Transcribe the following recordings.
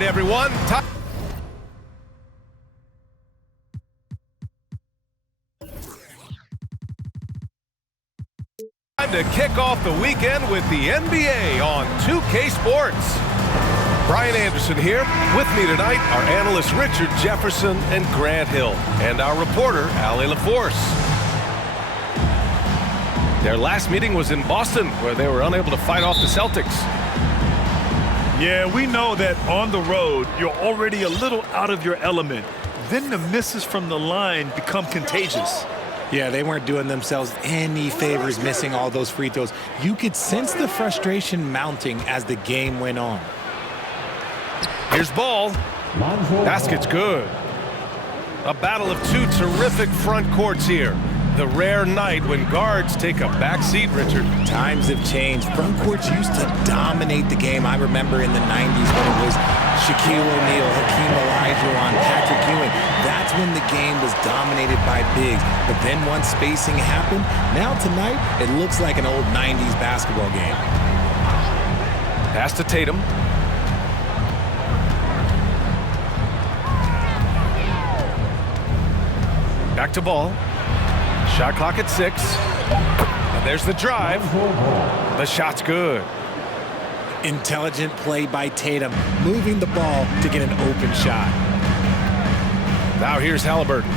right, everyone. Time to kick off the weekend with the NBA on 2K Sports. Brian Anderson here. With me tonight, our analysts Richard Jefferson and Grant Hill, and our reporter, Ali LaForce. Their last meeting was in Boston, where they were unable to fight off the Celtics. Yeah, we know that on the road, you're already a little out of your element. Then the misses from the line become contagious. Yeah, they weren't doing themselves any favors missing all those free throws. You could sense the frustration mounting as the game went on. Here's ball. Basket's good. A battle of two terrific front courts here. The rare night when guards take a back seat, Richard. Times have changed. Front courts used to dominate the game. I remember in the 90s when it was Shaquille O'Neal, Hakeem Olajuwon, Patrick Ewing. That's when the game was dominated by bigs. But then once spacing happened, now tonight it looks like an old 90s basketball game. Pass to Tatum. Back to ball. Shot clock at 6. And there's the drive. The shot's good. Intelligent play by Tatum, moving the ball to get an open shot. Now here's Halliburton.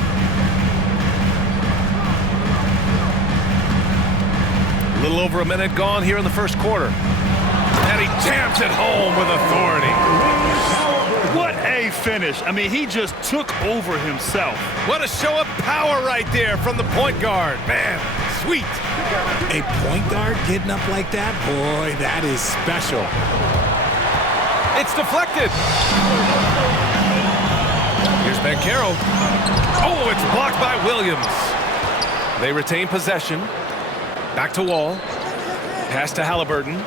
A little over a minute gone here in the first quarter. And he jams it home with authority. What a finish. I mean, he just took over himself. What a show of power right there from the point guard. Man, sweet. A point guard getting up like that? Boy, that is special. It's deflected. Here's Banchero. Oh, it's blocked by Williams. They retain possession. Back to Wall. Pass to Halliburton.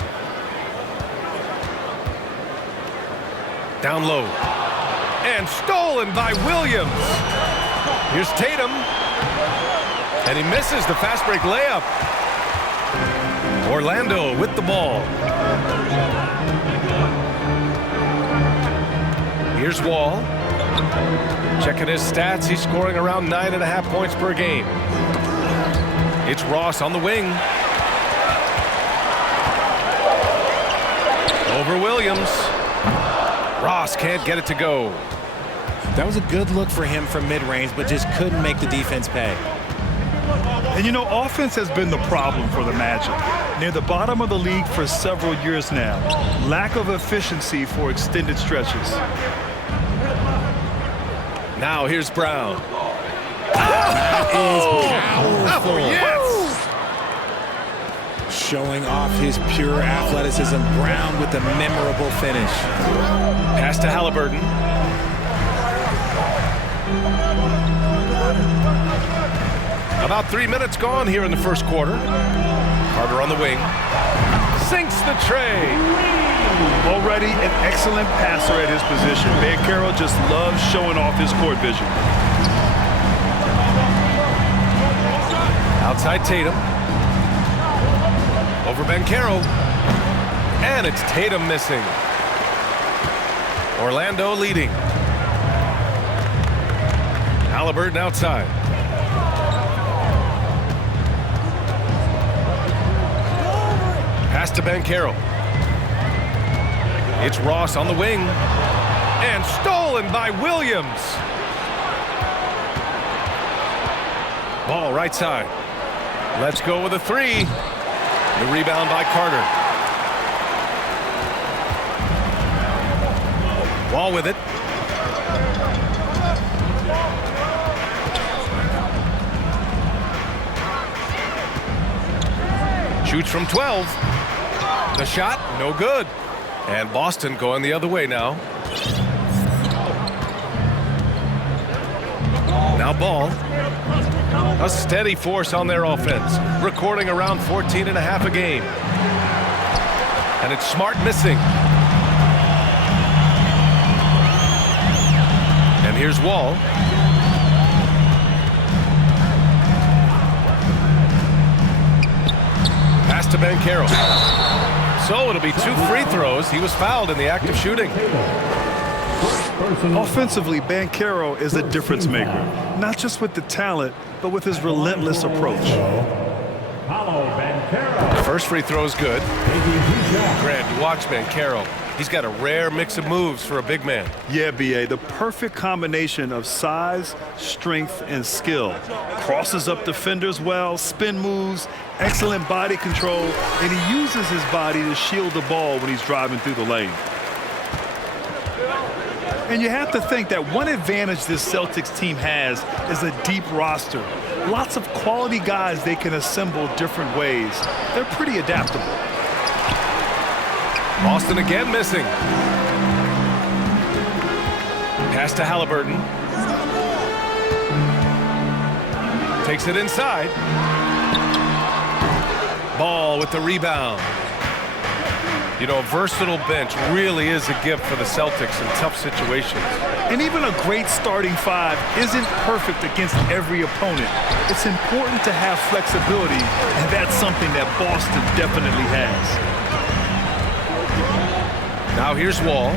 Down low. And stolen by Williams. Here's Tatum. And he misses the fast break layup. Orlando with the ball. Here's Wall. Checking his stats. He's scoring around 9.5 points per game. It's Ross on the wing. Over Williams. Ross can't get it to go. That was a good look for him from mid-range, but just couldn't make the defense pay. And you know, offense has been the problem for the Magic. Near the bottom of the league for several years now. Lack of efficiency for extended stretches. Now here's Brown. That is powerful. Oh, yes! Showing off his pure athleticism. Brown with a memorable finish. Pass to Halliburton. About 3 minutes gone here in the first quarter. Carter on the wing. Sinks the tray. Already an excellent passer at his position. Banchero just loves showing off his court vision. Outside Tatum. Over Banchero. And it's Tatum missing. Orlando leading. Halliburton outside. Pass to Banchero. It's Ross on the wing. And stolen by Williams. Ball right side. Let's go with a three. The rebound by Carter. Wall with it. Shoots from 12. The shot, no good. And Boston going the other way now. Now Ball. A steady force on their offense, recording around 14.5 a game. And it's Smart missing. And here's Wall. Pass to Banchero. So it'll be 2 free throws. He was fouled in the act of shooting. Offensively, Banchero is a difference maker, not just with the talent, but with his relentless approach. First free throw is good. Grant, you watch Banchero. He's got a rare mix of moves for a big man. Yeah, B.A., the perfect combination of size, strength, and skill. Crosses up defenders well, spin moves, excellent body control, and he uses his body to shield the ball when he's driving through the lane. And you have to think that one advantage this Celtics team has is a deep roster. Lots of quality guys they can assemble different ways. They're pretty adaptable. Boston again missing. Pass to Halliburton. Takes it inside. Ball with the rebound. You know, a versatile bench really is a gift for the Celtics in tough situations. And even a great starting five isn't perfect against every opponent. It's important to have flexibility, and that's something that Boston definitely has. Now here's Wall.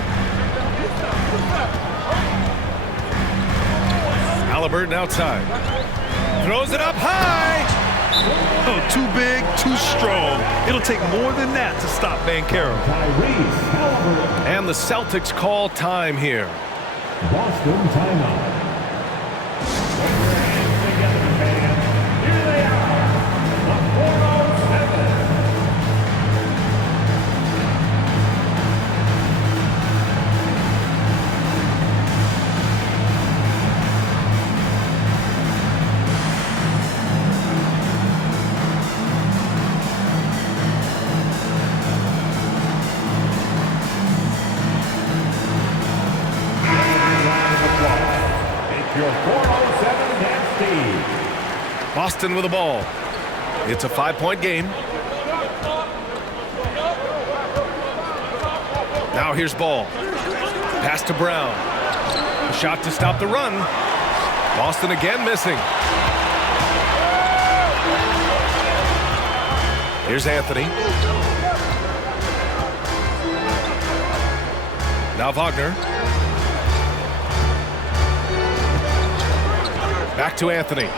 Halliburton outside. Throws it up high. Oh, too big, too strong. It'll take more than that to stop Banchero. And the Celtics call time here. Boston timeout. Here they are, the 407. Your 407 Steve. Boston with the ball. It's a 5-point game. Now here's Ball. Pass to Brown. A shot to stop the run. Boston again missing. Here's Anthony. Now Wagner. Back to Anthony.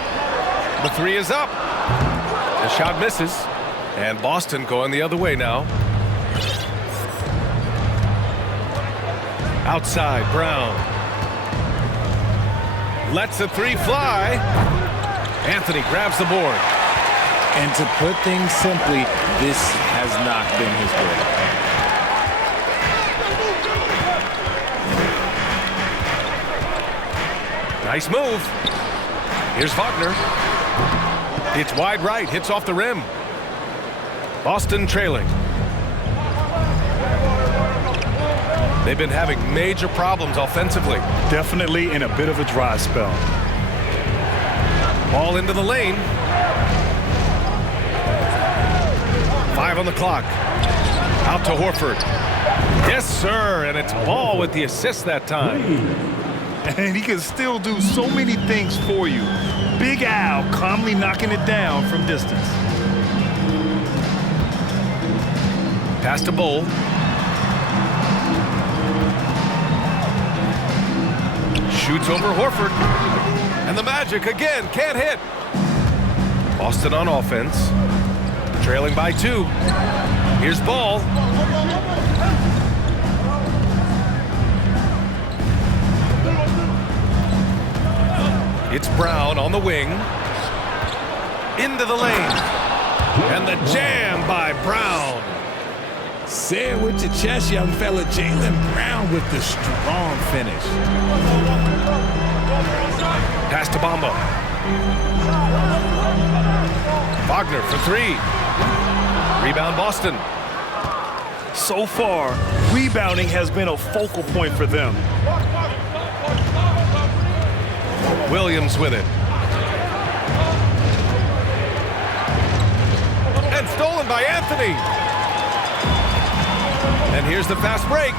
The three is up. The shot misses. And Boston going the other way now. Outside, Brown. Lets the three fly. Anthony grabs the board. And to put things simply, this has not been his day. Nice move. Here's Wagner. It's wide right, hits off the rim. Boston trailing. They've been having major problems offensively. Definitely in a bit of a dry spell. Ball into the lane. 5 on the clock. Out to Horford. Yes, sir, and it's Ball with the assist that time. And he can still do so many things for you. Big Al calmly knocking it down from distance. Pass to Bull. Shoots over Horford. And the Magic again can't hit. Boston on offense. Trailing by 2. Here's Ball. It's Brown on the wing. Into the lane. And the jam by Brown. Say it with your chest, young fella. Jaylen Brown with the strong finish. Pass to Bamba. Wagner for 3. Rebound Boston. So far, rebounding has been a focal point for them. Williams with it. And stolen by Anthony. And here's the fast break.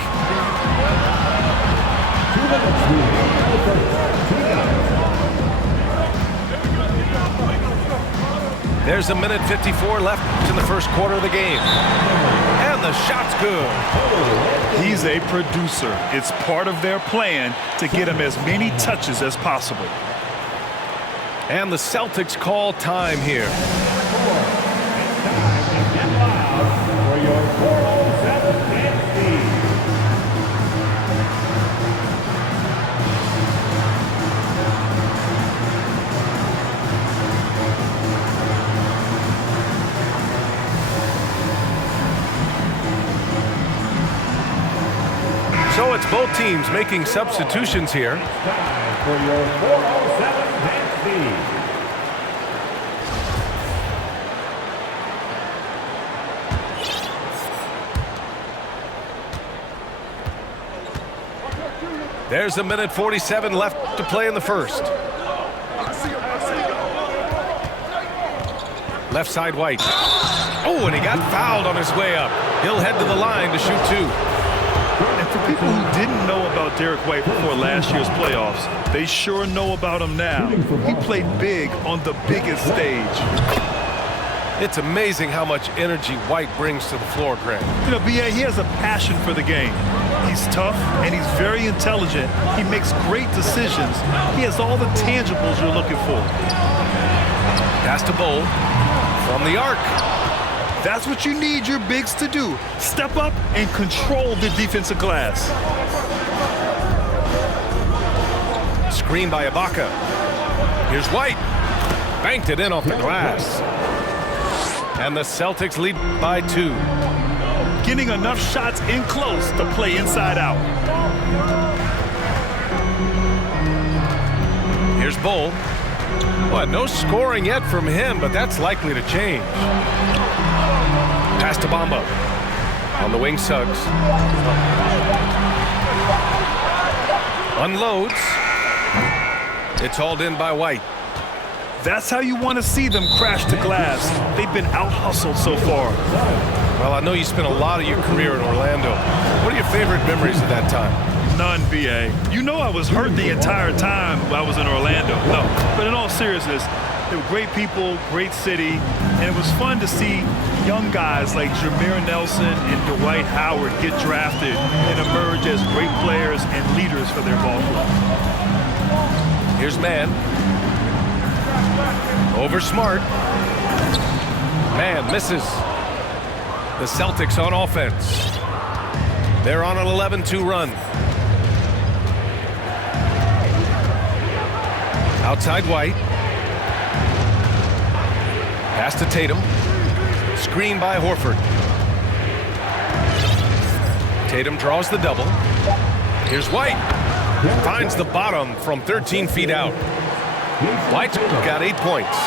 There's a minute 54 left in the first quarter of the game. And the shot's good. He's a producer. It's part of their plan to get him as many touches as possible. And the Celtics call time here. For your 407 and Steve. So it's both teams making substitutions here. Time for your 407 and Steve. There's a minute 47 left to play in the first. Left side White. Oh, and he got fouled on his way up. He'll head to the line to shoot two. And for people who didn't know about Derek White before last year's playoffs, they sure know about him now. He played big on the biggest stage. It's amazing how much energy White brings to the floor, Grant. You know, B.A., he has a passion for the game. He's tough, and he's very intelligent. He makes great decisions. He has all the tangibles you're looking for. Pass to Bowl from the arc. That's what you need your bigs to do. Step up and control the defensive glass. Screen by Ibaka. Here's White. Banked it in off the glass. And the Celtics lead by 2. Getting enough shots in close to play inside out. Here's Bowl. Well, no scoring yet from him, but that's likely to change. Pass to Bamba. On the wing, Suggs. Unloads. It's hauled in by White. That's how you want to see them crash the glass. They've been out-hustled so far. Well, I know you spent a lot of your career in Orlando. What are your favorite memories of that time? None, B.A. You know I was hurt the entire time I was in Orlando. No, but in all seriousness, they were great people, great city, and it was fun to see young guys like Jameer Nelson and Dwight Howard get drafted and emerge as great players and leaders for their ball club. Here's Man. Over Smart. Man misses. The Celtics on offense. They're on an 11-2 run. Outside White. Pass to Tatum. Screen by Horford. Tatum draws the double. Here's White. Finds the bottom from 13 feet out. White got 8 points.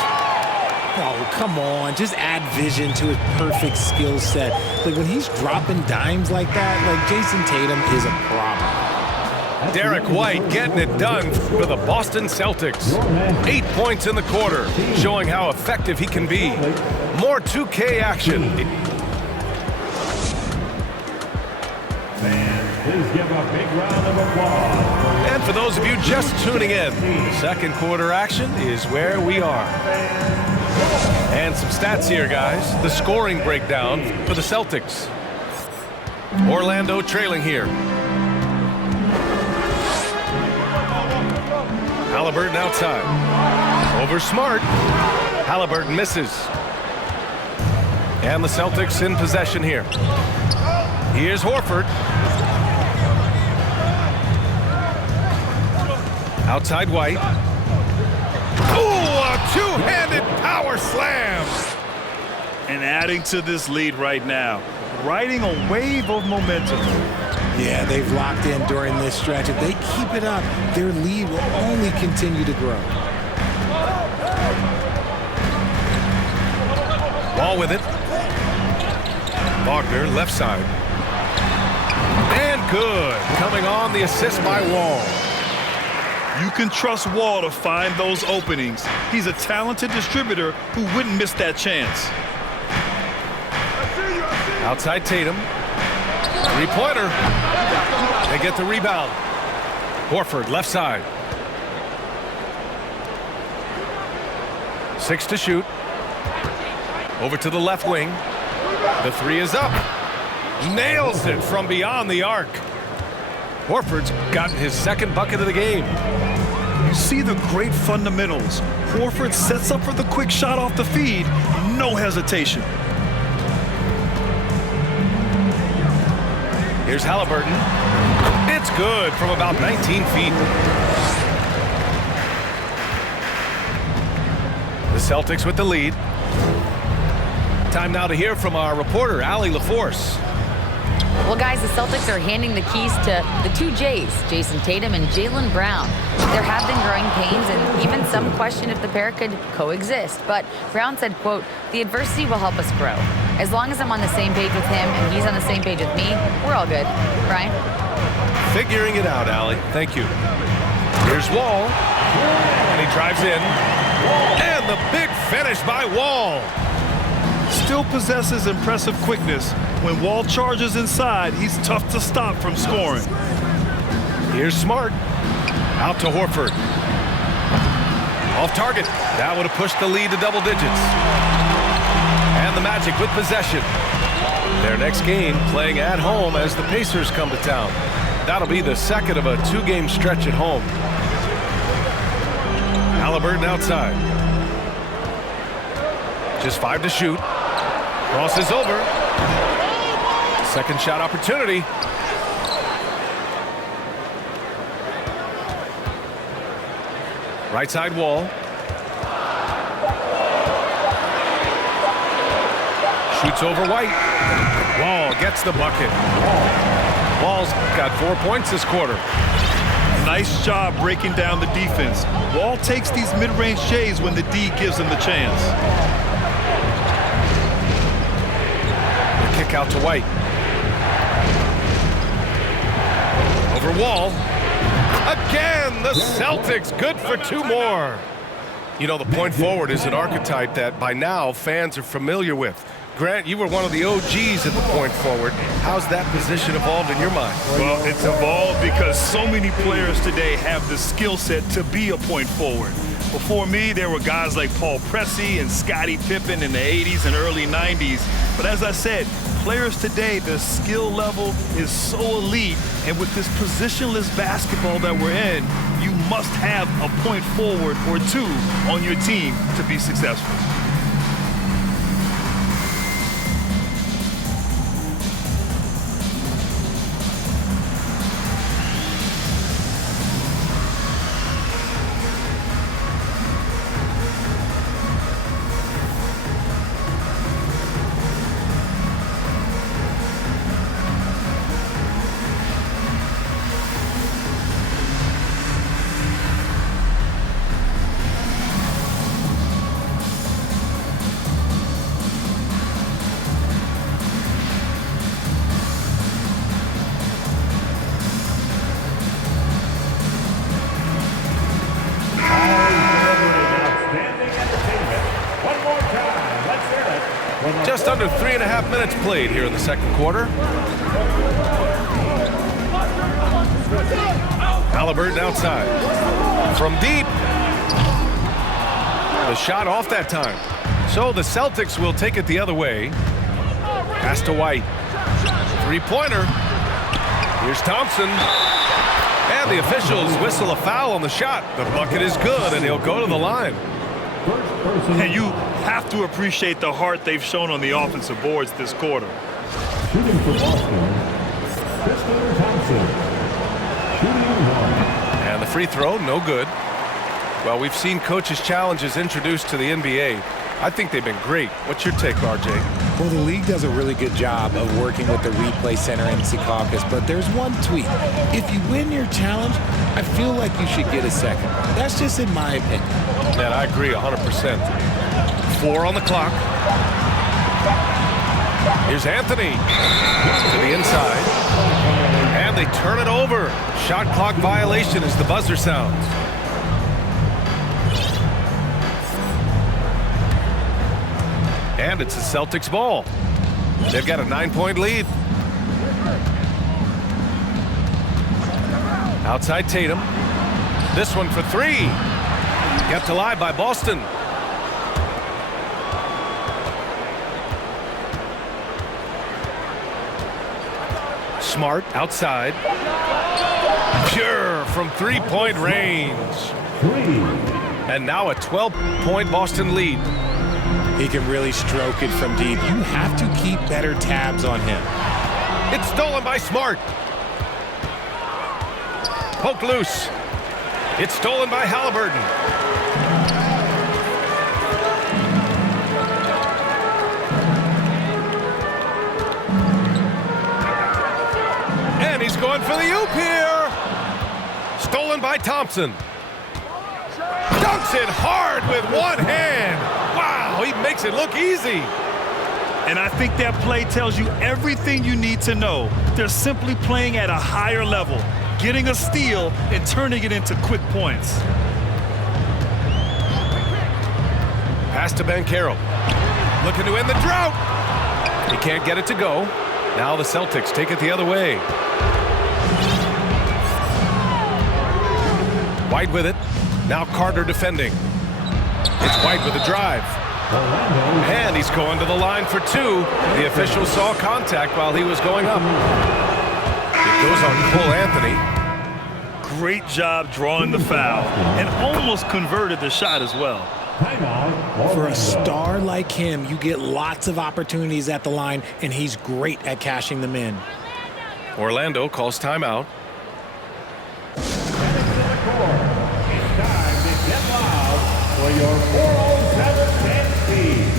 Oh, come on. Just add vision to his perfect skill set. Like, when he's dropping dimes like that, like, Jason Tatum is a problem. Derek White getting it done for the Boston Celtics. 8 points in the quarter, showing how effective he can be. More 2K action. Please give a big round of applause. And for those of you just tuning in, second quarter action is where we are. And some stats here, guys. The scoring breakdown for the Celtics. Orlando trailing here. Halliburton outside. Over Smart. Halliburton misses. And the Celtics in possession here. Here's Horford. Outside White. Oh, a two-handed power slam. And adding to this lead right now, riding a wave of momentum. Yeah, they've locked in during this stretch. If they keep it up, their lead will only continue to grow. Ball with it. Wagner, left side. And good. Coming on the assist by Wall. You can trust Wall to find those openings. He's a talented distributor who wouldn't miss that chance. Outside Tatum. Three-pointer. They get the rebound. Horford, left side. 6 to shoot. Over to the left wing. The three is up. Nails it from beyond the arc. Horford's gotten his second bucket of the game. You see the great fundamentals. Horford sets up for the quick shot off the feed. No hesitation. Here's Halliburton. It's good from about 19 feet. The Celtics with the lead. Time now to hear from our reporter, Allie LaForce. Well, guys, the Celtics are handing the keys to the two J's, Jason Tatum and Jaylen Brown. There have been growing pains, and even some question if the pair could coexist. But Brown said, quote, "The adversity will help us grow. As long as I'm on the same page with him and he's on the same page with me, we're all good." Brian? Figuring it out, Allie. Thank you. Here's Wall. And he drives in. And the big finish by Wall. Still possesses impressive quickness. When Wall charges inside, he's tough to stop from scoring. Here's Smart. Out to Horford. Off target. That would have pushed the lead to double digits. And the Magic with possession. Their next game playing at home as the Pacers come to town. That'll be the second of a two-game stretch at home. Halliburton outside. Just 5 to shoot. Crosses over. Second shot opportunity. Right side Wall. Shoots over White. Wall gets the bucket. Wall's got 4 points this quarter. Nice job breaking down the defense. Wall takes these mid-range J's when the D gives him the chance. The kick out to White. Over Wall. Again, the Celtics good for 2 more. You know, the point forward is an archetype that by now fans are familiar with. Grant, you were one of the OGs at the point forward. How's that position evolved in your mind? Well, it's evolved because so many players today have the skill set to be a point forward. Before me, there were guys like Paul Pressey and Scottie Pippen in the 80s and early 90s. But as I said, players today, the skill level is so elite. And with this positionless basketball that we're in, you must have a point forward or two on your team to be successful. Just under 3.5 minutes played here in the second quarter. Halliburton outside. From deep. The shot off that time. So the Celtics will take it the other way. Pass to White. Three-pointer. Here's Thompson. And the officials whistle a foul on the shot. The bucket is good, and he'll go to the line. And you have to appreciate the heart they've shown on the offensive boards this quarter. Shooting for Boston, Thompson. And the free throw, no good. Well, we've seen coaches' challenges introduced to the NBA. I think they've been great. What's your take, RJ? Well, the league does a really good job of working with the replay center in Secaucus, but there's one tweak. If you win your challenge, I feel like you should get a second. That's just in my opinion. And I agree 100%. 4 on the clock. Here's Anthony to the inside. And they turn it over. Shot clock violation as the buzzer sounds. And it's the Celtics ball. They've got a 9-point lead. Outside Tatum. This one for 3. Kept alive by Boston. Smart outside. Pure from three-point range. And now a 12-point Boston lead. He can really stroke it from deep. You have to keep better tabs on him. It's stolen by Smart. Poke loose. It's stolen by Halliburton. And he's going for the oop here. Stolen by Thompson. Dunks it hard with one hand. Wow, he makes it look easy. And I think that play tells you everything you need to know. They're simply playing at a higher level, getting a steal and turning it into quick points. Pass to Banchero. Looking to end the drought. He can't get it to go. Now the Celtics take it the other way. White with it. Now Carter defending. It's White with a drive. And he's going to the line for two. The official saw contact while he was going up. It goes on Cole Anthony. Great job drawing the foul and almost converted the shot as well. For a star like him, you get lots of opportunities at the line, and he's great at cashing them in. Orlando calls timeout. It's time to get loud for your 407 dance team.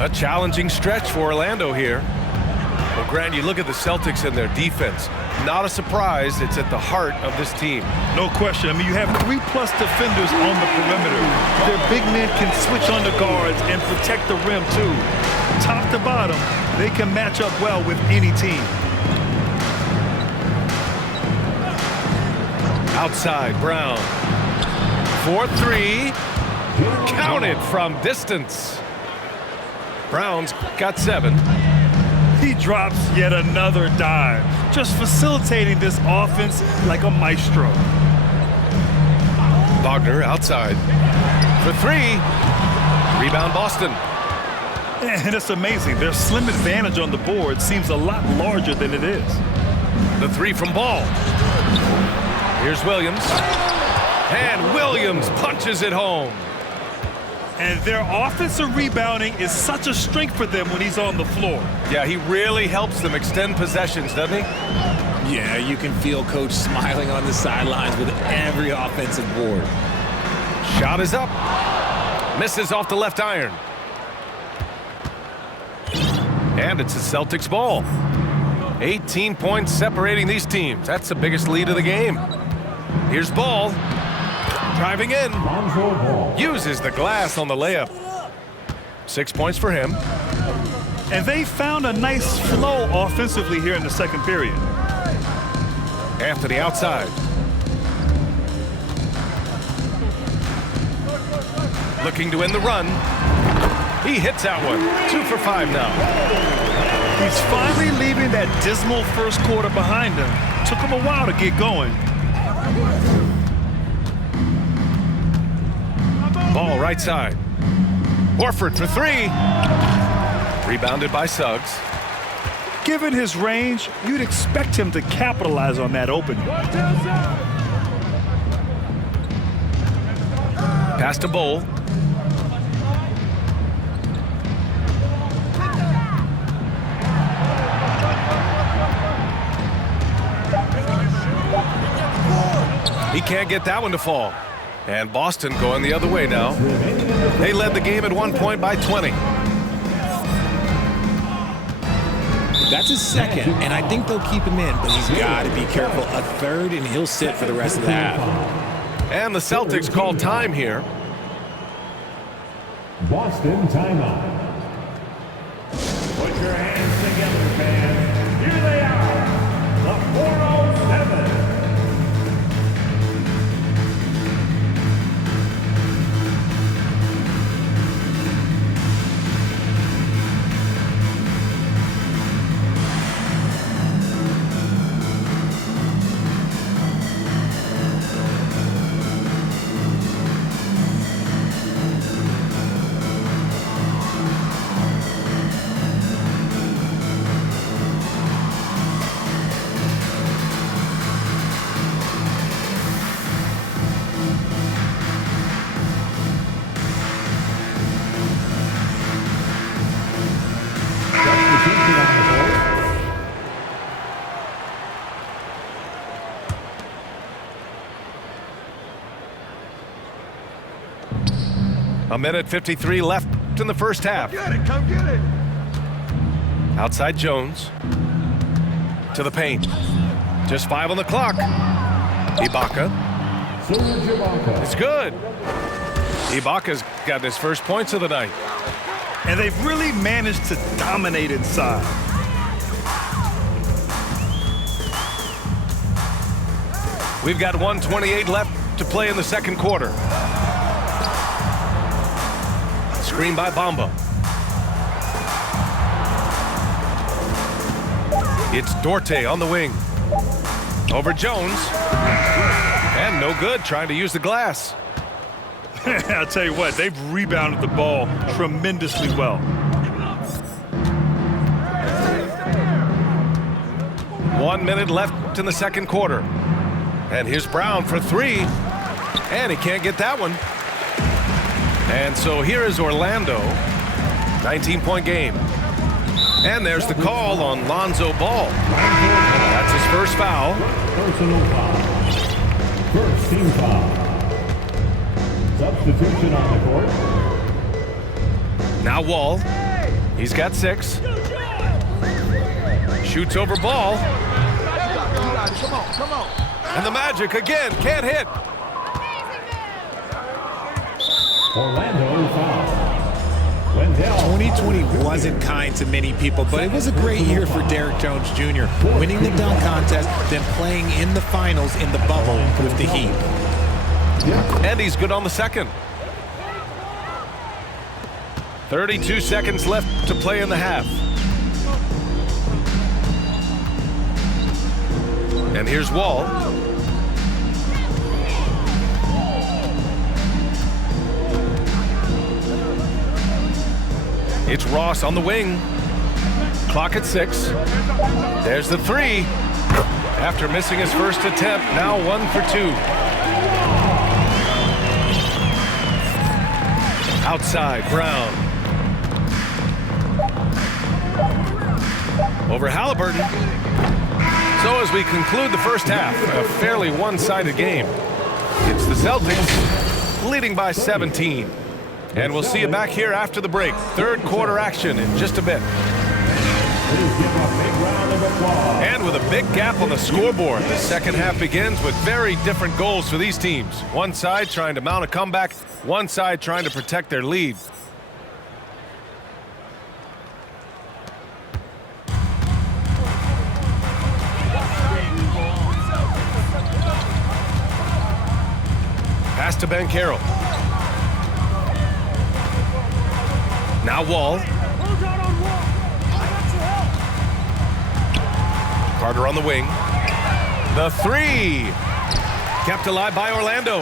A challenging stretch for Orlando here. Well, Grant, you look at the Celtics and their defense. Not a surprise, it's at the heart of this team. No question. I mean, you have 3+ defenders on the perimeter. Their big men can switch on the guards and protect the rim, too. Top to bottom, they can match up well with any team. Outside, Brown. 4-3. Counted from distance. Brown's got 7. He drops yet another dime, just facilitating this offense like a maestro. Wagner outside. For 3. Rebound Boston. And it's amazing. Their slim advantage on the board seems a lot larger than it is. The 3 from Ball. Here's Williams. And Williams punches it home. And their offensive rebounding is such a strength for them when he's on the floor. Yeah, he really helps them extend possessions, doesn't he? Yeah, you can feel Coach smiling on the sidelines with every offensive board. Shot is up. Misses off the left iron. And it's the Celtics ball. 18 points separating these teams. That's the biggest lead of the game. Here's Ball. Driving in. Uses the glass on the layup. 6 points for him. And they found a nice flow offensively here in the second period. Anthony outside. Looking to end the run. He hits that one. 2 for 5 now. He's finally leaving that dismal first quarter behind him. Took him a while to get going. Ball right side. Horford for 3. Rebounded by Suggs. Given his range, you'd expect him to capitalize on that opening. Pass to Bowl. He can't get that one to fall. And Boston going the other way now. They led the game at one point by 20. That's his second, and I think they'll keep him in, but he's got to be careful. A third, and he'll sit for the rest of the half. And the Celtics call time here. Boston timeout. Put your hands together, fans. Here they are, the 407. A minute 53 left in the first half. Come get it. Outside Jones. To the paint. Just 5 on the clock. Ibaka. It's good. Ibaka's got his first points of the night. And they've really managed to dominate inside. We've got 1:28 left to play in the second quarter. Screen by Bamba. It's Dorte on the wing. Over Jones. And no good, trying to use the glass. I'll tell you what, they've rebounded the ball tremendously well. 1 minute left in the second quarter. And here's Brown for 3. And he can't get that one. And so here is Orlando. 19-point game. And there's the call on Lonzo Ball. That's his first foul. Personal foul. First team foul. Substitution on the court. Now Wall. He's got 6. Shoots over Ball. Come on. And the Magic again can't hit. Orlando foul. Wendell. 2020 wasn't kind to many people, but it was a great year for Derrick Jones Jr. Winning the dunk contest, then playing in the finals in the bubble with the Heat. And he's good on the second. 32 seconds left to play in the half. And here's Wall. It's Ross on the wing. Clock at 6. There's the 3. After missing his first attempt, now 1 for 2. Outside, Brown. Over Halliburton. So as we conclude the first half, a fairly one-sided game. It's the Celtics leading by 17. And we'll see you back here after the break. Third quarter action in just a bit. And with a big gap on the scoreboard, the second half begins with very different goals for these teams. One side trying to mount a comeback, one side trying to protect their lead. Pass to Banchero. Now Wall. Carter on the wing. The 3. Kept alive by Orlando.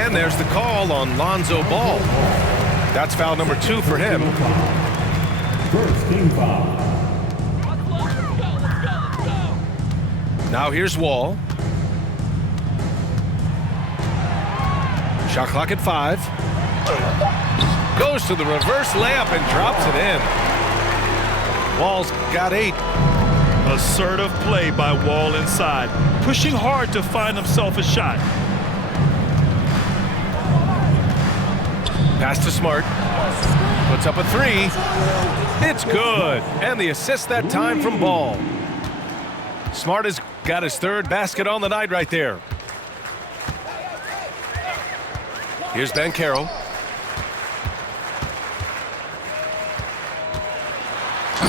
And there's the call on Lonzo Ball. That's foul number 2 for him. First team foul. Now here's Wall. Shot clock at 5. Goes to the reverse layup and drops it in. Wall's got 8. Assertive play by Wall inside, pushing hard to find himself a shot. Pass to Smart. Puts up a 3. It's good. And the assist that time from Ball. Smart has got his 3rd basket on the night right there. Here's Banchero.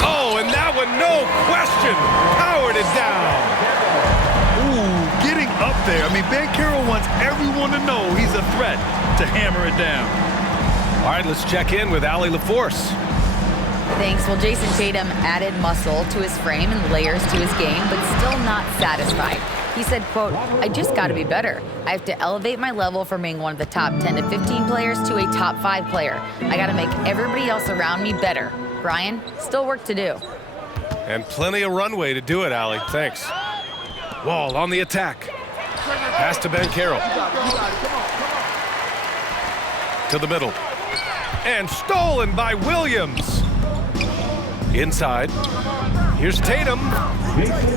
Oh, and that one, no question, powered it down. Ooh, getting up there. I mean, Banchero wants everyone to know he's a threat to hammer it down. All right, let's check in with Allie LaForce. Thanks. Well, Jason Tatum added muscle to his frame and layers to his game, but still not satisfied. He said, quote, "I just got to be better. I have to elevate my level from being one of the top 10 to 15 players to a top 5 player. I got to make everybody else around me better." Brian, still work to do. And plenty of runway to do it, Allie. Thanks. Wall on the attack. Pass to Banchero. To the middle. And stolen by Williams. Inside. Here's Tatum.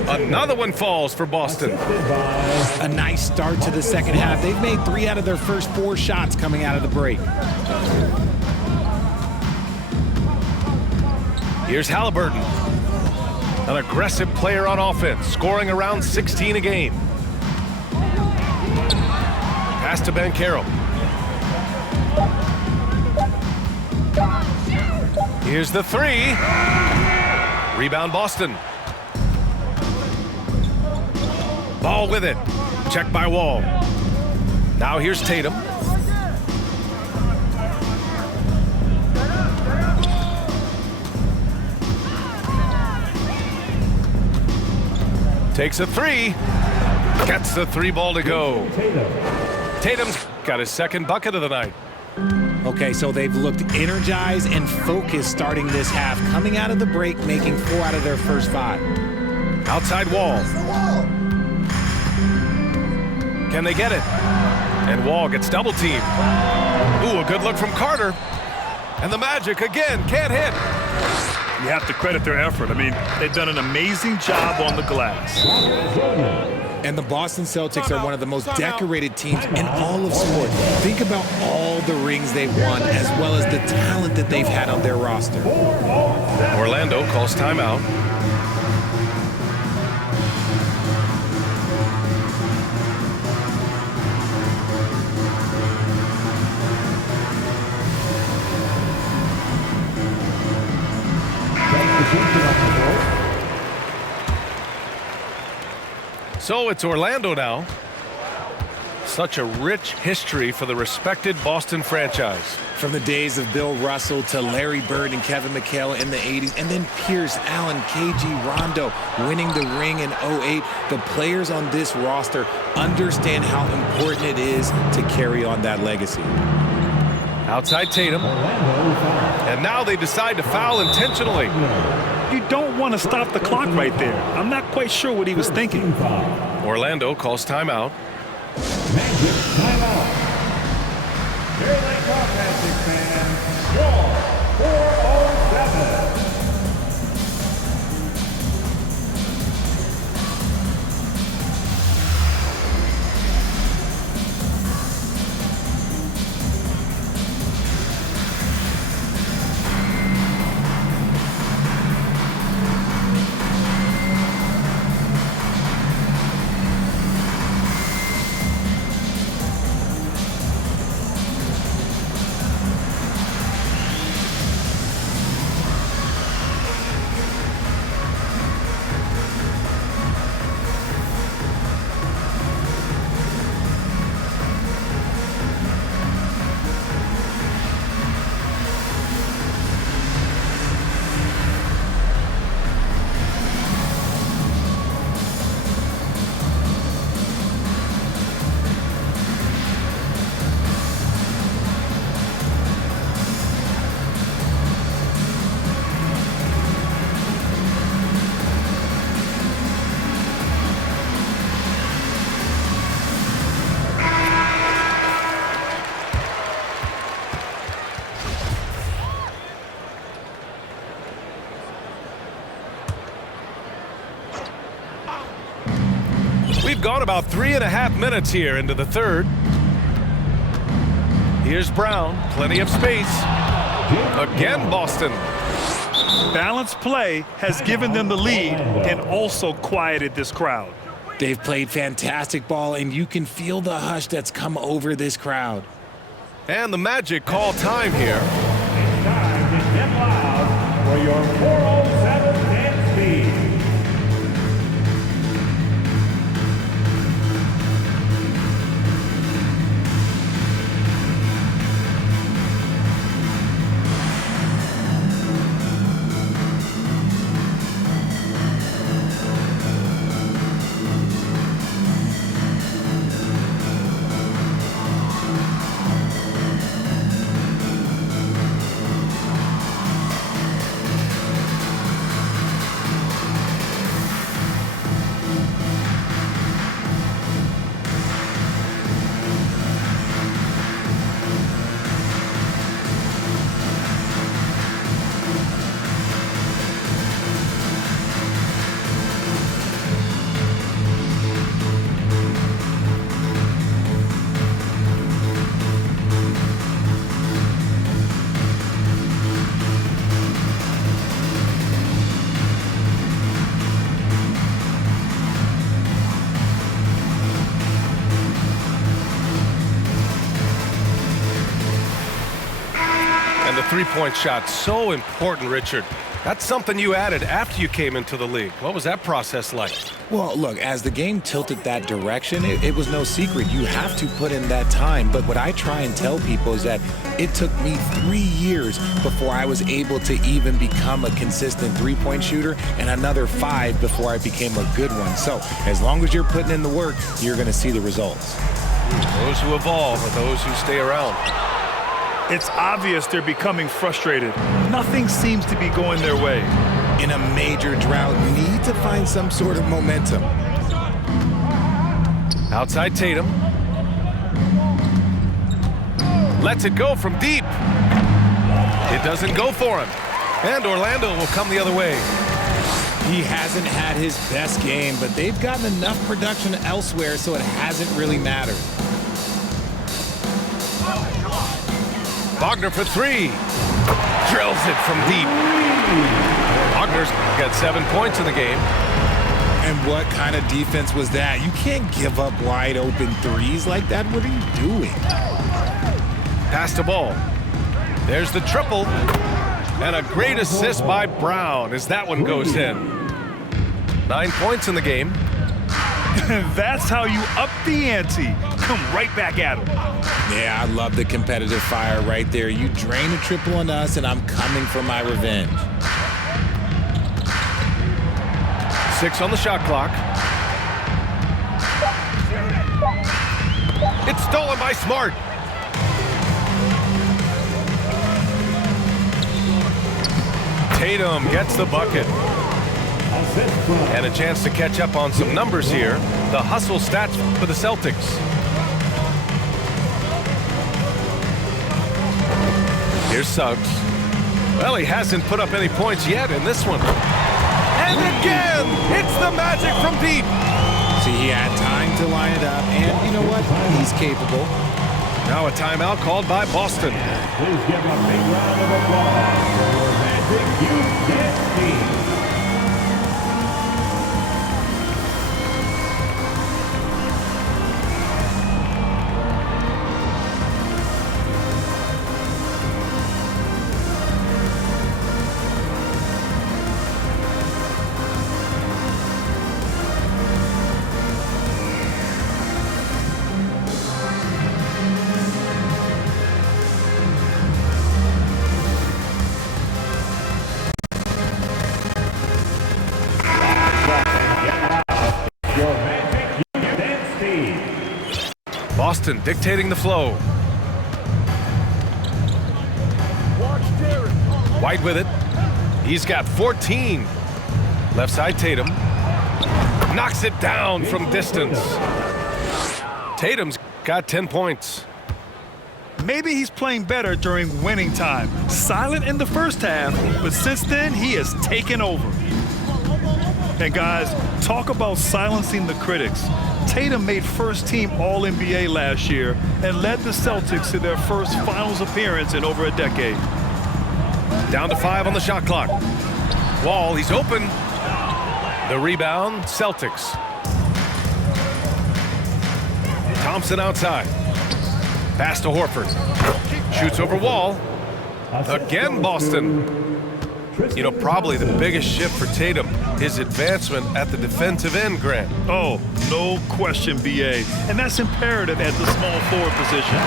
Another one falls for Boston. A nice start to the second half. They've made 3 out of their first 4 shots coming out of the break. Here's Halliburton. An aggressive player on offense, scoring around 16 a game. Pass to Banchero. Here's the 3. Rebound Boston. Ball with it. Checked by Wall. Now here's Tatum. Takes a 3. Gets the 3 ball to go. Tatum's got his 2nd bucket of the night. Okay, so they've looked energized and focused starting this half, coming out of the break, making 4 out of their first 5. Outside Wall. Can they get it? And Wall gets double teamed. Ooh, a good look from Carter. And the Magic again can't hit. You have to credit their effort. I mean, they've done an amazing job on the glass. And the Boston Celtics are one of the most decorated teams in all of sport. Think about all the rings they've won, as well as the talent that they've had on their roster. Orlando calls timeout. So it's Orlando now. Such a rich history for the respected Boston franchise. From the days of Bill Russell to Larry Bird and Kevin McHale in the 80s, and then Pierce, Allen, KG, Rondo winning the ring in 08. The players on this roster understand how important it is to carry on that legacy. Outside Tatum. And now they decide to foul intentionally. You don't want to stop the clock right there. I'm not quite sure what he was thinking. Orlando calls timeout. Magic timeout. Here they come, Magic fans. Score 4:07. We've gone about 3.5 minutes here into the third. Here's Brown, plenty of space. Again, Boston. Balanced play has given them the lead and also quieted this crowd. They've played fantastic ball, and you can feel the hush that's come over this crowd. And the Magic call time here. It's time to get loud for your 407 dance speed. And the three-point shot, so important, Richard. That's something you added after you came into the league. What was that process like? Well, look, as the game tilted that direction, it was no secret. You have to put in that time. But what I try and tell people is that it took me 3 years before I was able to even become a consistent three-point shooter, and another 5 before I became a good one. So as long as you're putting in the work, you're going to see the results. Those who evolve are those who stay around. It's obvious they're becoming frustrated. Nothing seems to be going their way. In a major drought, need to find some sort of momentum. Outside Tatum. Lets it go from deep. It doesn't go for him. And Orlando will come the other way. He hasn't had his best game, but they've gotten enough production elsewhere, so it hasn't really mattered. Wagner for 3. Drills it from deep. Wagner's got 7 points in the game. And what kind of defense was that? You can't give up wide open threes like that. What are you doing? Pass the ball. There's the triple. And a great assist by Brown as that one goes in. 9 points in the game. That's how you up the ante. Come right back at him. Yeah, I love the competitive fire right there. You drain a triple on us, and I'm coming for my revenge. 6 on the shot clock. It's stolen by Smart. Tatum gets the bucket. And a chance to catch up on some numbers here. The hustle stats for the Celtics. Here's Suggs. Well, he hasn't put up any points yet in this one. And again, it's the Magic from deep. See, he had time to line it up, and you know what? He's capable. Now a timeout called by Boston. Please give a big round of applause for Magic Youth Dance Team. Boston dictating the flow. White with it. He's got 14. Left side Tatum. Knocks it down from distance. Tatum's got 10 points. Maybe he's playing better during winning time. Silent in the first half, but since then, he has taken over. And guys, talk about silencing the critics. Tatum made first-team All-NBA last year and led the Celtics to their first finals appearance in over a decade. Down to 5 on the shot clock. Wall, he's open. The rebound, Celtics. Thompson outside. Pass to Horford. Shoots over Wall. Again, Boston. You know, probably the biggest shift for Tatum, his advancement at the defensive end, Grant. Oh, no question, B.A. And that's imperative at the small forward position.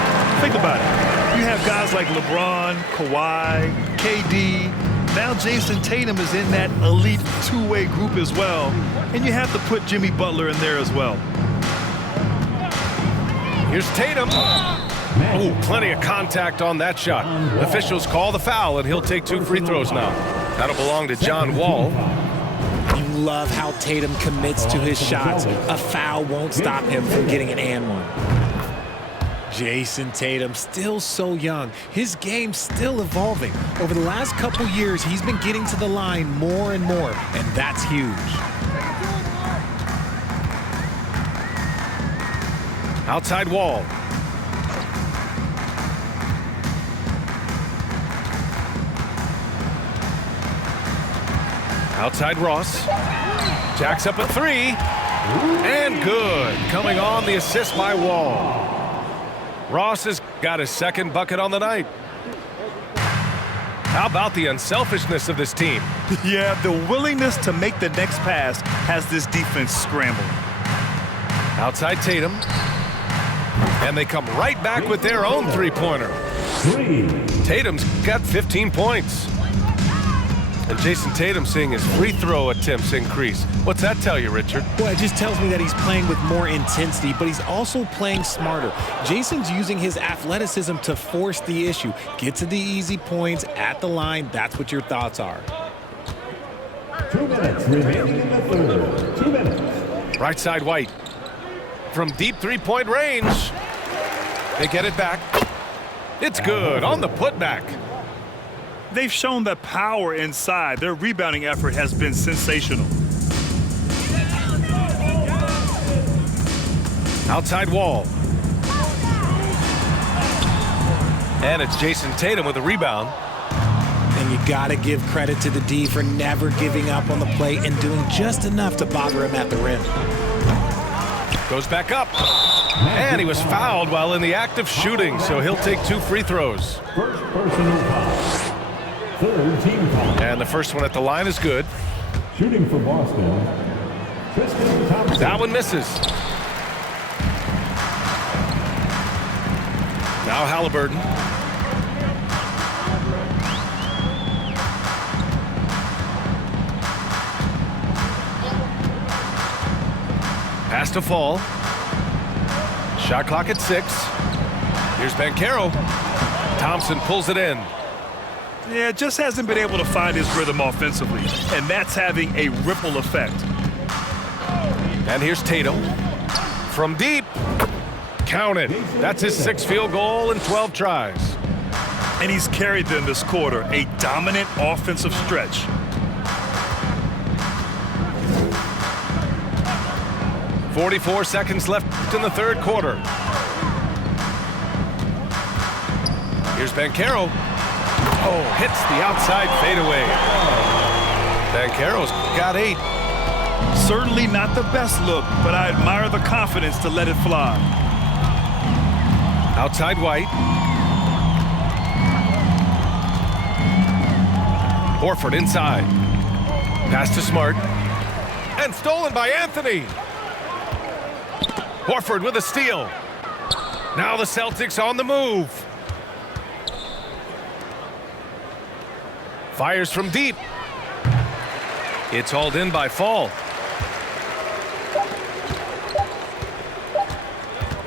Think about it. You have guys like LeBron, Kawhi, KD. Now Jason Tatum is in that elite two-way group as well. And you have to put Jimmy Butler in there as well. Here's Tatum. Oh, plenty of contact on that shot. Officials call the foul, and he'll take 2 free throws now. That'll belong to John Wall. You love how Tatum commits to his shots. A foul won't stop him from getting an and one. Jason Tatum, still so young. His game's still evolving. Over the last couple years, he's been getting to the line more and more, and that's huge. Outside Wall. Outside Ross. Jacks up a 3. And good. Coming on the assist by Wall. Ross has got his second bucket on the night. How about the unselfishness of this team? Yeah, the willingness to make the next pass has this defense scrambling. Outside Tatum. And they come right back with their own three-pointer. Tatum's got 15 points. And Jason Tatum seeing his free throw attempts increase. What's that tell you, Richard? Well, it just tells me that he's playing with more intensity, but he's also playing smarter. Jason's using his athleticism to force the issue. Get to the easy points at the line. That's what your thoughts are. 2 minutes remaining in the third. 2 minutes. Right side White. From deep three-point range. They get it back. It's good on the putback. They've shown the power inside. Their rebounding effort has been sensational. Outside Wall. And it's Jason Tatum with a rebound. And you got to give credit to the D for never giving up on the play and doing just enough to bother him at the rim. Goes back up. And he was fouled while in the act of shooting, so he'll take 2 free throws. First personal foul. Third team foul. And the first one at the line is good. Shooting for Boston, Tristan Thompson. That one misses. Now Halliburton. Pass to Fall. Shot clock at 6. Here's Banchero. Thompson pulls it in. Yeah, just hasn't been able to find his rhythm offensively, and that's having a ripple effect. And here's Tatum. From deep. Counted. That's his 6th field goal in 12 tries. And he's carried them this quarter, a dominant offensive stretch. .44 seconds left in the third quarter. Here's Banchero. Oh, hits the outside fadeaway. Banchero's got 8. Certainly not the best look, but I admire the confidence to let it fly. Outside White. Horford inside. Pass to Smart. And stolen by Anthony. Horford with a steal. Now the Celtics on the move. Fires from deep. It's hauled in by Fall.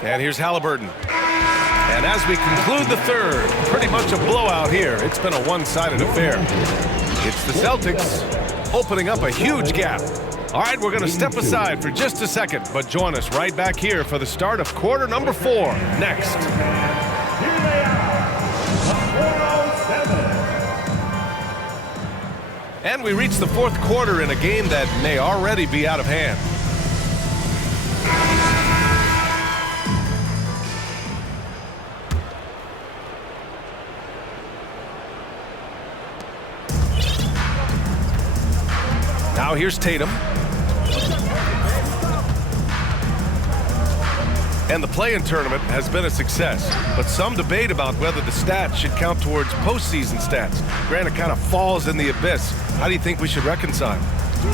And here's Halliburton. And as we conclude the third, pretty much a blowout here. It's been a one-sided affair. It's the Celtics opening up a huge gap. All right, we're going to step aside for just a second, but join us right back here for the start of quarter number 4 next. Here they are, the 407. And we reach the 4th quarter in a game that may already be out of hand. Now here's Tatum. And the play-in tournament has been a success, but some debate about whether the stats should count towards postseason stats. Grant, it kind of falls in the abyss. How do you think we should reconcile?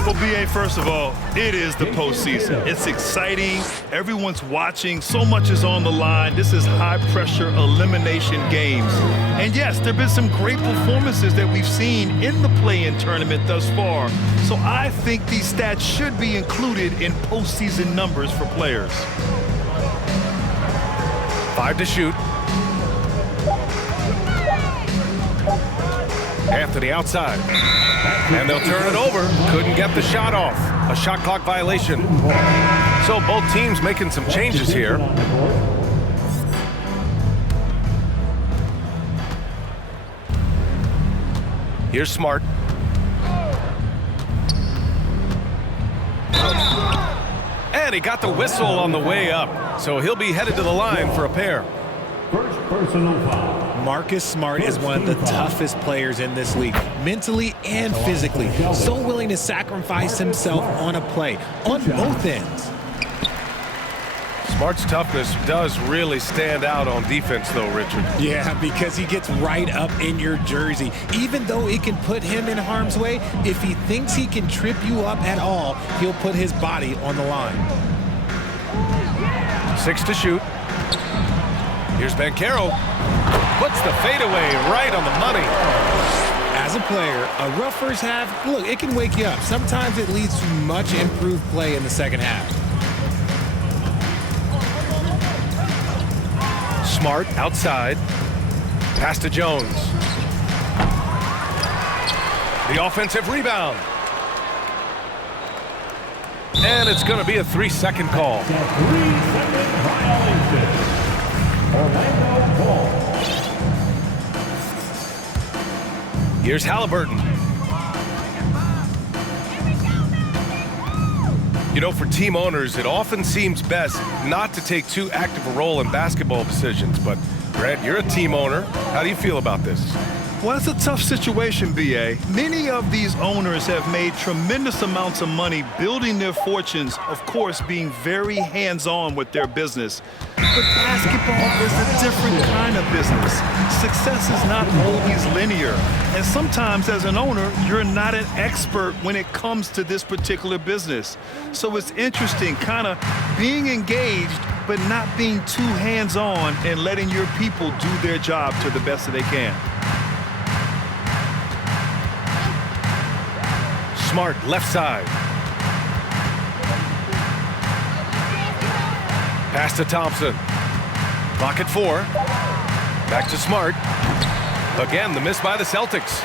Well, B.A., first of all, it is the postseason. It's exciting. Everyone's watching. So much is on the line. This is high-pressure elimination games. And, yes, there have been some great performances that we've seen in the play-in tournament thus far. So I think these stats should be included in postseason numbers for players. 5 to shoot. Anthony outside. And they'll turn it over. Couldn't get the shot off. A shot clock violation. So both teams making some changes here. Here's Smart. And he got the whistle on the way up. So he'll be headed to the line for a pair. First personal foul. Marcus Smart is one of the toughest players in this league, mentally and physically. So willing to sacrifice himself on a play, on both ends. Smart's toughness does really stand out on defense, though, Richard. Yeah, because he gets right up in your jersey. Even though it can put him in harm's way, if he thinks he can trip you up at all, he'll put his body on the line. 6 to shoot. Here's Banchero. Puts the fadeaway right on the money. As a player, a rough first half, look, it can wake you up. Sometimes it leads to much improved play in the second half. Smart outside. Pass to Jones. The offensive rebound. And it's going to be a 3-second call. 3-second violation. Orlando ball. Here's Halliburton. You know, for team owners, it often seems best not to take too active a role in basketball decisions. But, Grant, you're a team owner. How do you feel about this? Well, it's a tough situation, B.A. Many of these owners have made tremendous amounts of money building their fortunes, of course, being very hands-on with their business. But basketball is a different kind of business. Success is not always linear. And sometimes, as an owner, you're not an expert when it comes to this particular business. So it's interesting, kind of being engaged, but not being too hands-on and letting your people do their job to the best that they can. Smart, left side. Pass to Thompson. Clock at 4. Back to Smart. Again, the miss by the Celtics.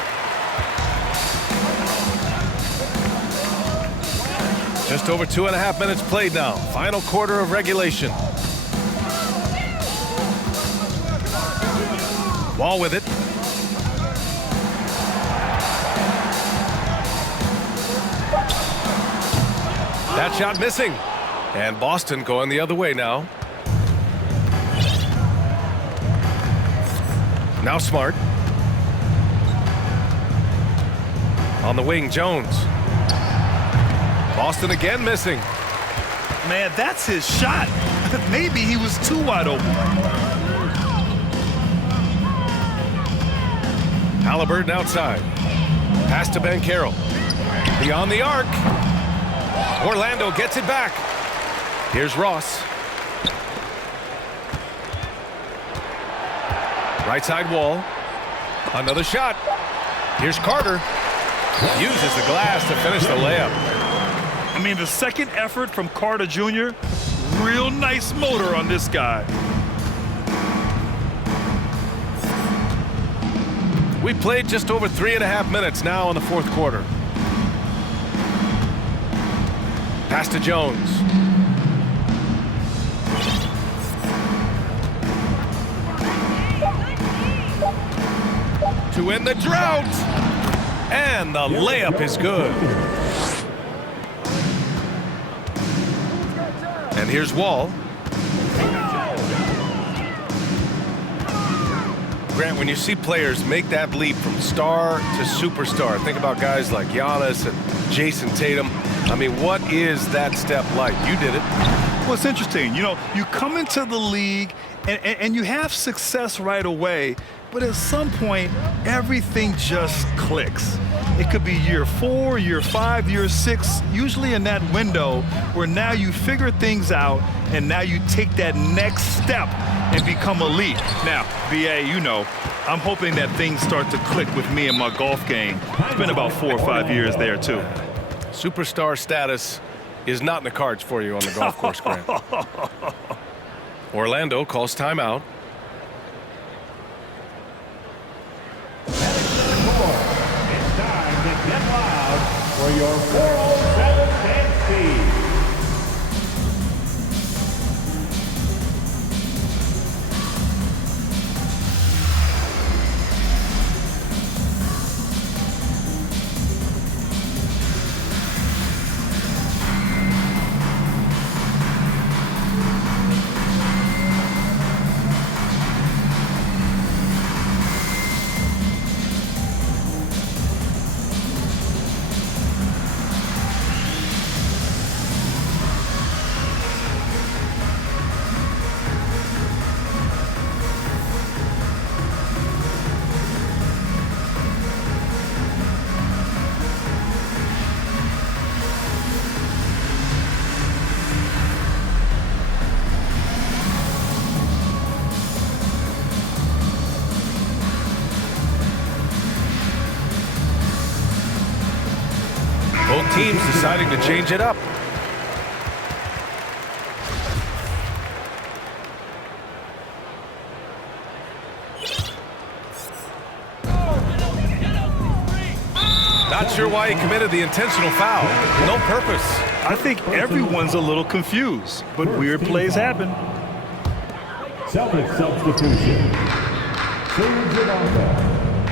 Just over 2.5 minutes played now. Final quarter of regulation. Wall with it. That shot missing. And Boston going the other way now. Now Smart. On the wing, Jones. Boston again missing. Man, that's his shot. Maybe he was too wide open. Halliburton outside. Pass to Banchero. Beyond the arc. Orlando gets it back. Here's Ross. Right side wall. Another shot. Here's Carter. Uses the glass to finish the layup. I mean, the second effort from Carter Jr., real nice motor on this guy. We played just over 3.5 minutes now in the fourth quarter. Pass to Jones. To end the drought. And the layup is good. And here's Wall. Grant, when you see players make that leap from star to superstar, think about guys like Giannis and Jason Tatum. I mean, what is that step like? You did it. Well, it's interesting. You know, you come into the league and you have success right away, but at some point, everything just clicks. It could be year 4, year 5, year 6, usually in that window where now you figure things out and now you take that next step and become elite. Now, BA, you know, I'm hoping that things start to click with me in my golf game. It's been about 4 or 5 years there, too. Superstar status is not in the cards for you on the golf course, Grant. Orlando calls timeout. It's time to get loud for your 407 dance speed. Both teams deciding to change it up. Not sure why he committed the intentional foul. No purpose. I think everyone's a little confused, but weird plays happen. Celtics substitution.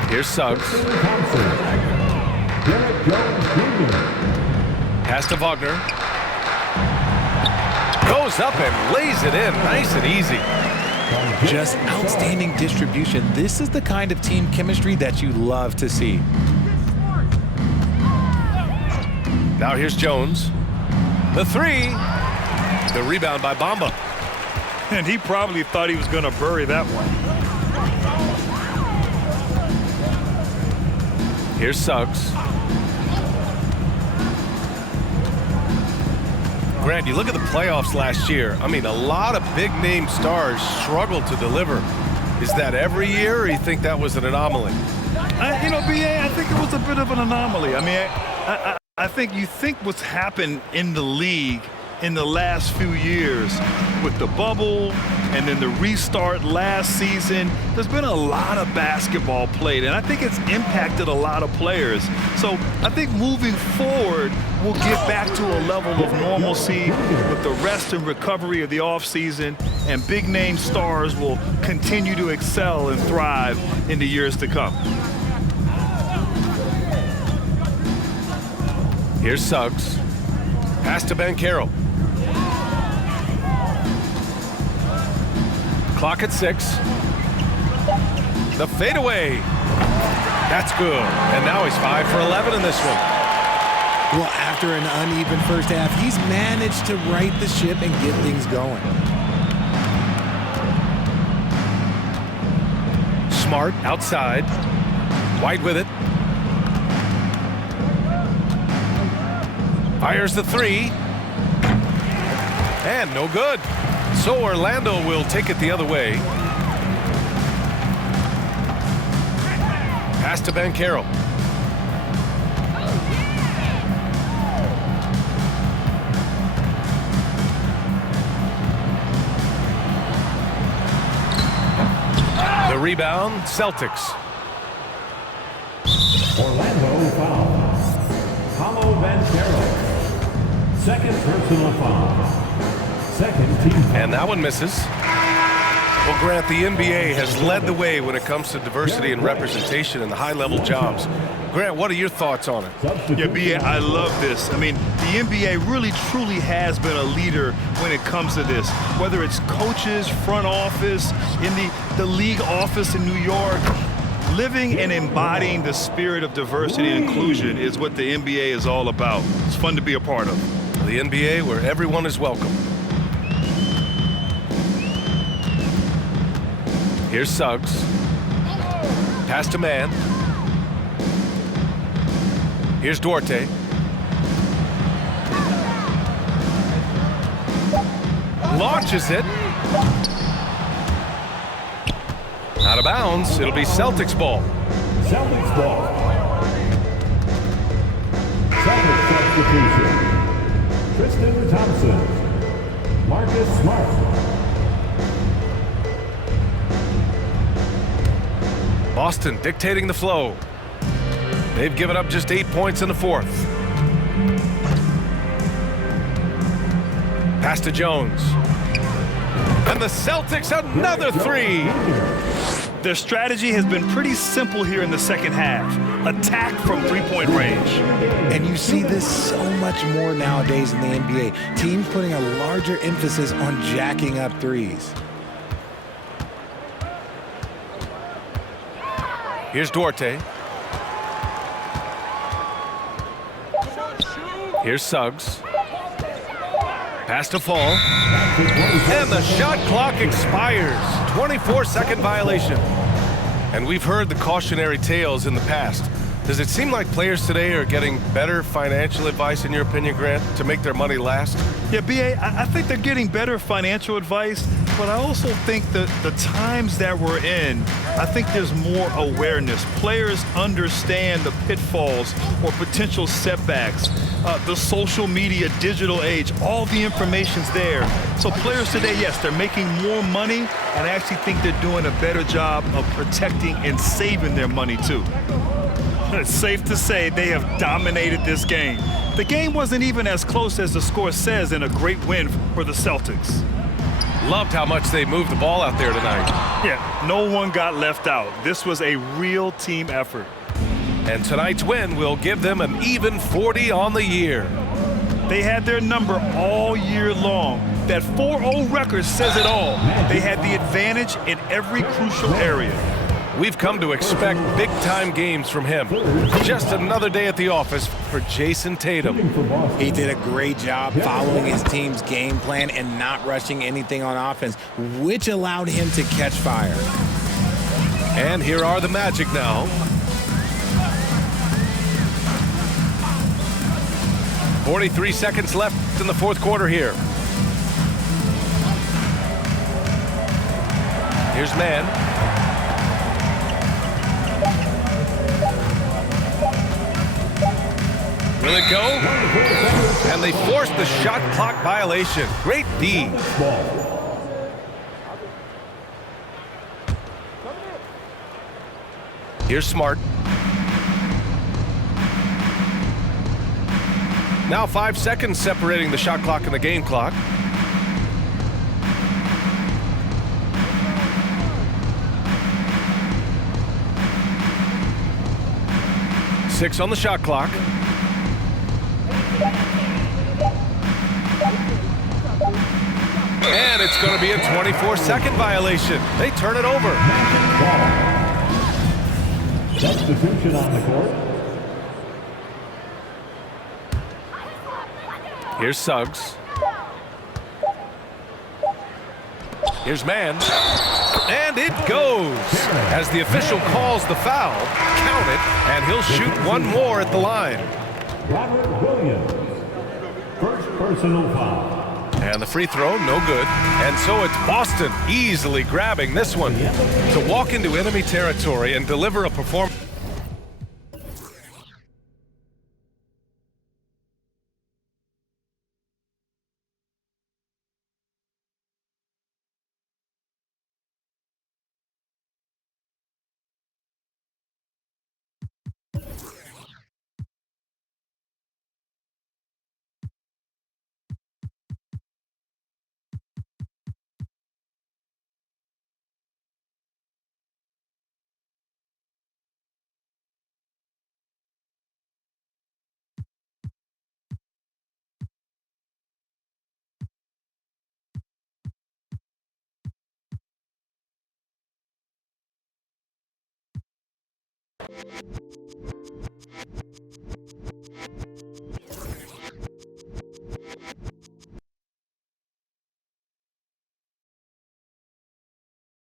Here's Suggs. Derek Jones Jr. Pass to Wagner. Goes up and lays it in. Nice and easy. Just outstanding distribution. This is the kind of team chemistry that you love to see. Now here's Jones. The three. The rebound by Bamba. And he probably thought he was going to bury that one. Here's Suggs. Grant, you look at the playoffs last year. I mean, a lot of big-name stars struggled to deliver. Is that every year, or you think that was an anomaly? You know, BA, I think it was a bit of an anomaly. I mean, I think you think what's happened in the league in the last few years with the bubble and then the restart last season, there's been a lot of basketball played, and I think it's impacted a lot of players. So I think moving forward, we'll get back to a level of normalcy with the rest and recovery of the offseason, and big-name stars will continue to excel and thrive in the years to come. Here's Suggs. Pass to Banchero. Clock at 6. The fadeaway. That's good. And now he's 5 for 11 in this one. Well, after an uneven first half, he's managed to right the ship and get things going. Smart outside. White with it. Fires the three. And no good. So Orlando will take it the other way. Pass to Banchero. The rebound, Celtics. Orlando foul. Paulo Banchero. Second personal foul. Second team foul. And that one misses. Well, Grant, the NBA has led the way when it comes to diversity and representation in the high-level jobs. Grant, what are your thoughts on it? Yeah, B.A., I love this. I mean, the NBA really, truly has been a leader when it comes to this. Whether it's coaches, front office, in the league office in New York, living and embodying the spirit of diversity and inclusion is what the NBA is all about. It's fun to be a part of. The NBA where everyone is welcome. Here's Suggs. Pass to man. Here's Duarte. Launches it. Out of bounds. It'll be Celtics ball. Celtics ball. Celtics substitution. Tristan Thompson. Marcus Smart. Boston dictating the flow. They've given up just 8 points in the fourth. Pass to Jones. And the Celtics another three. Their strategy has been pretty simple here in the second half. Attack from three-point range. And you see this so much more nowadays in the NBA. Teams putting a larger emphasis on jacking up threes. Here's Duarte. Here's Suggs. Pass to Fall. And the shot clock expires. 24-second violation. And we've heard the cautionary tales in the past. Does it seem like players today are getting better financial advice, in your opinion, Grant, to make their money last? Yeah, B.A., I think they're getting better financial advice, but I also think that the times that we're in, I think there's more awareness. Players understand the pitfalls or potential setbacks, the social media, digital age, all the information's there. So players today, yes, they're making more money, and I actually think they're doing a better job of protecting and saving their money, too. It's safe to say they have dominated this game. The game wasn't even as close as the score says in a great win for the Celtics. Loved how much they moved the ball out there tonight. Yeah, no one got left out. This was a real team effort. And tonight's win will give them an even 40 on the year. They had their number all year long. That 4-0 record says it all. They had the advantage in every crucial area. We've come to expect big-time games from him. Just another day at the office for Jason Tatum. He did a great job following his team's game plan and not rushing anything on offense, which allowed him to catch fire. And here are the Magic now. .43 seconds left in the fourth quarter here. Here's man. Will it go? And they forced the shot clock violation. Great D. Here's Smart. Now 5 seconds separating the shot clock and the game clock. Six on the shot clock. And it's going to be a 24-second violation. They turn it over. Substitution on the court. Here's Suggs. Here's man. And it goes. As the official calls the foul, count it, and he'll shoot one more at the line. Robert Williams. First personal foul. And the free throw, no good. And so it's Boston easily grabbing this one to walk into enemy territory and deliver a performance.